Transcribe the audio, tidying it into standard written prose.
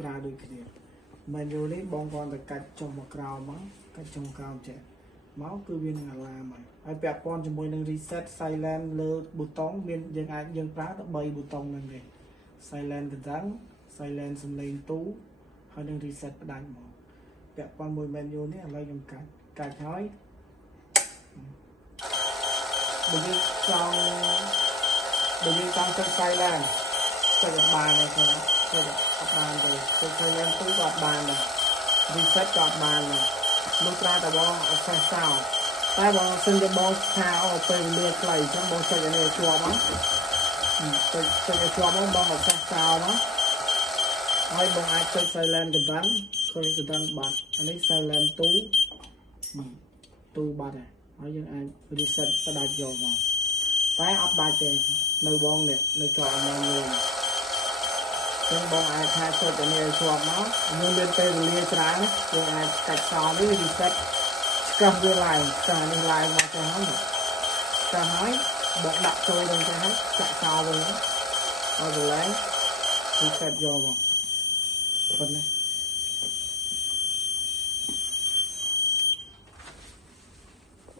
ប្រើដូចគ្នា manual នេះបងគ្រាន់តែកាច់ចុះមកក្រោមមកកាច់ចុះក្រោមចេះមកគឺវានឹងអាឡាមហើយពាក់ព័ន្ធជាមួយនឹង reset silent លើប៊ូតុងមានយើងអាចយើងប្រើទៅ3ប៊ូតុងហ្នឹងទេ silent កណ្ដឹង silent សំឡេងទូហើយនឹង reset ផ្ដាច់មកពាក់ព័ន្ធមួយ manual នេះឥឡូវខ្ញុំកាច់ហើយបើយើងចង់ចុច silent ចុចបានទេខ្ញុំចុចអត់បានទេចុច silent ទូក៏អត់បានដែរ reset ក៏អត់បានដែរលោកប្រើតែបងអត់ចេះសោតែបងសិនជាបងថាអូពេលវេលាខ្លីអញ្ចឹងបងចុចអានេះជាប់មកចុចឲ្យជាប់មកបងអត់ចេះសោមកហើយបងអាចចុច silent កណ្ដឹងឃើញកណ្ដឹងបាត់អានេះ silent ទូបាត់ហើយយើងអាច reset ផ្ដាច់យកមកតែអត់ដាច់ទេនៅបងនេះនៅចោលមកនេះចឹងបងអាចថាចុចអានេះជាប់មកយើងមានពេលវេលាច្រើនយើងអាចកាច់សោនេះ reset ឆ្កឹះវាឡើងចានេះឡើងមកចឹងហើយចាហើយបងដាក់ចូលទៅចឹងហើយចាក់សោវិញឲ្យវាឡើង reset យកមកប៉ុណ្ណេះ